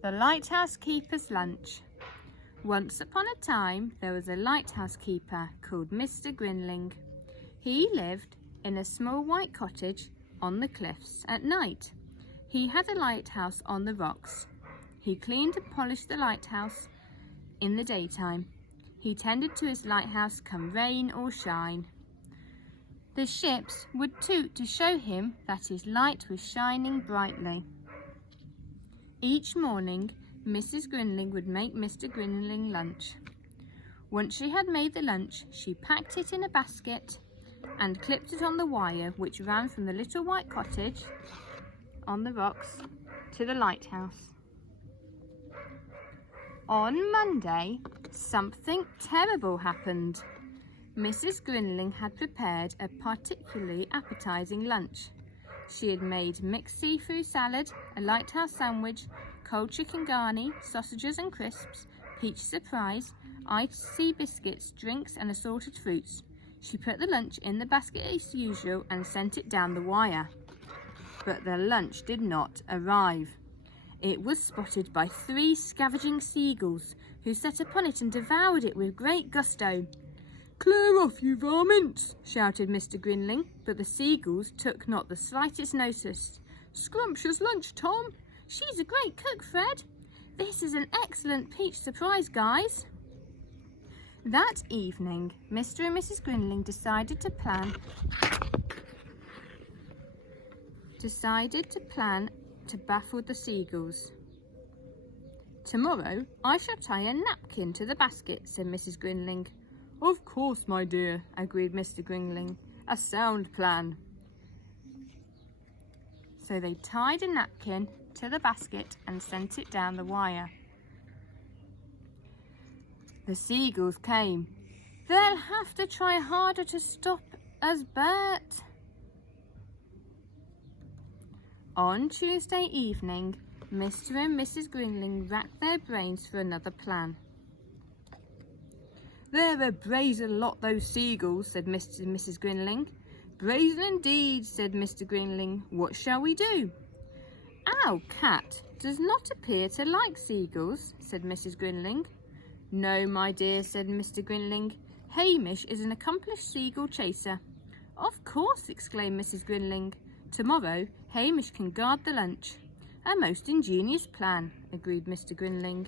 The Lighthouse Keeper's Lunch. Once upon a time, there was a lighthouse keeper called Mr. Grinling. He lived in a small white cottage on the cliffs at night. He had a lighthouse on the rocks. He cleaned and polished the lighthouse in the daytime. He tended to his lighthouse come rain or shine. The ships would toot to show him that his light was shining brightly. Each morning, Mrs. Grinling would make Mr. Grinling lunch. Once she had made the lunch, she packed it in a basket and clipped it on the wire which ran from the little white cottage on the rocks to the lighthouse. On Monday, something terrible happened. Mrs. Grinling had prepared a particularly appetizing lunch. She had made mixed seafood salad, a lighthouse sandwich, cold chicken garni, sausages and crisps, peach surprise, icy biscuits, drinks and assorted fruits. She put the lunch in the basket as usual and sent it down the wire. But the lunch did not arrive. It was spotted by 3 scavenging seagulls, who set upon it and devoured it with great gusto. "Clear off, you varmints!" shouted Mr. Grinling, but the seagulls took not the slightest notice. "Scrumptious lunch, Tom! She's a great cook, Fred! This is an excellent peach surprise, guys!" That evening, Mr. and Mrs. Grinling decided to plan to baffle the seagulls. "Tomorrow I shall tie a napkin to the basket," said Mrs. Grinling. "Of course, my dear," agreed Mr. Grinling. "A sound plan." So they tied a napkin to the basket and sent it down the wire. The seagulls came. "They'll have to try harder to stop us, Bert." On Tuesday evening, Mr. and Mrs. Grinling racked their brains for another plan. "They're a brazen lot, those seagulls," said Mr. and Mrs. Grinling. "Brazen indeed," said Mr. Grinling. "What shall we do?" "Our cat does not appear to like seagulls," said Mrs. Grinling. "No, my dear," said Mr. Grinling. "Hamish is an accomplished seagull chaser." "Of course," exclaimed Mrs. Grinling. "Tomorrow Hamish can guard the lunch." "A most ingenious plan," agreed Mr. Grinling.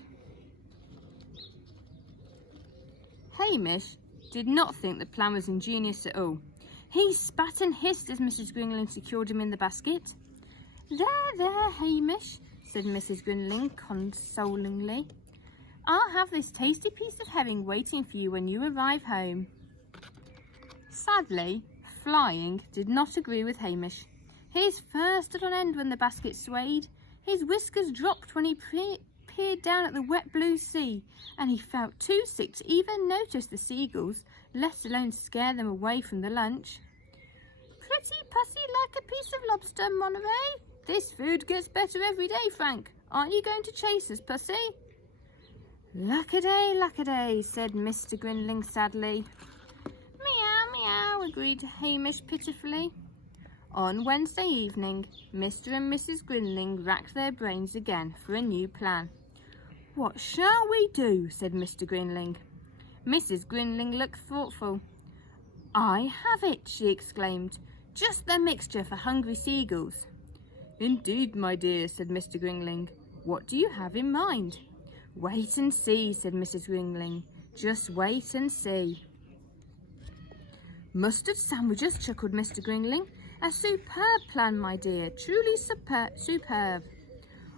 Hamish did not think the plan was ingenious at all. He spat and hissed as Mrs. Grinling secured him in the basket. "There, there, Hamish," said Mrs. Grinling consolingly. "I'll have this tasty piece of herring waiting for you when you arrive home." Sadly, Flying did not agree with Hamish. His fur stood on end when the basket swayed. His whiskers dropped when he peered down at the wet blue sea, and he felt too sick to even notice the seagulls, let alone scare them away from the lunch. "Pretty pussy like a piece of lobster, Monterey. This food gets better every day, Frank. Aren't you going to chase us, pussy?" "Luck-a-day, luck-a-day," said Mr. Grinling sadly. "Meow, meow," agreed Hamish pitifully. On Wednesday evening, Mr. and Mrs. Grinling racked their brains again for a new plan. "What shall we do?" said Mr. Grinling. Mrs. Grinling looked thoughtful. "I have it," she exclaimed. "Just the mixture for hungry seagulls." "Indeed, my dear," said Mr. Grinling. "What do you have in mind?" "Wait and see," said Mrs. Grinling. "Just wait and see." "Mustard sandwiches," chuckled Mr. Grinling. "A superb plan, my dear, truly superb."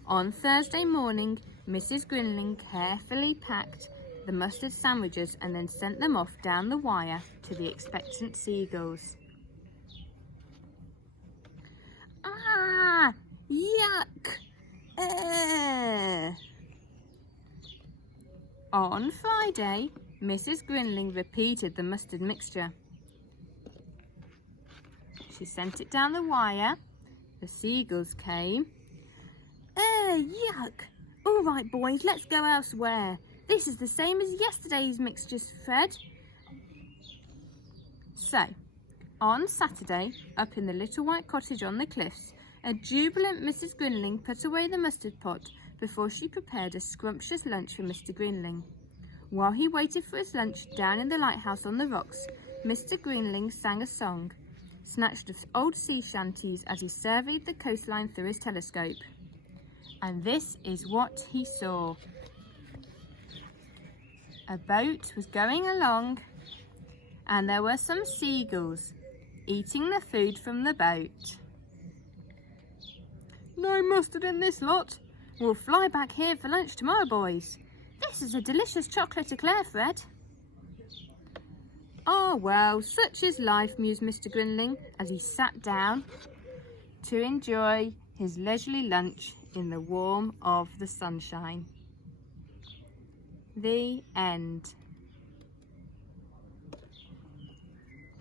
On Thursday morning, Mrs. Grinling carefully packed the mustard sandwiches and then sent them off down the wire to the expectant seagulls. "Ah, yuck! On Friday, Mrs. Grinling repeated the mustard mixture. She sent it down the wire. The seagulls came. Yuck! All right, boys, let's go elsewhere. This is the same as yesterday's mixtures, Fred." So, on Saturday, up in the little white cottage on the cliffs, a jubilant Mrs. Grinling put away the mustard pot, before she prepared a scrumptious lunch for Mr. Greenling. While he waited for his lunch down in the lighthouse on the rocks, Mr. Greenling sang a song, snatched of old sea shanties as he surveyed the coastline through his telescope. And this is what he saw. A boat was going along, and there were some seagulls eating the food from the boat. "No mustard in this lot. We'll fly back here for lunch tomorrow, boys. This is a delicious chocolate eclair, Fred." "Ah, well, such is life," mused Mr. Grinling as he sat down to enjoy his leisurely lunch in the warmth of the sunshine. The end.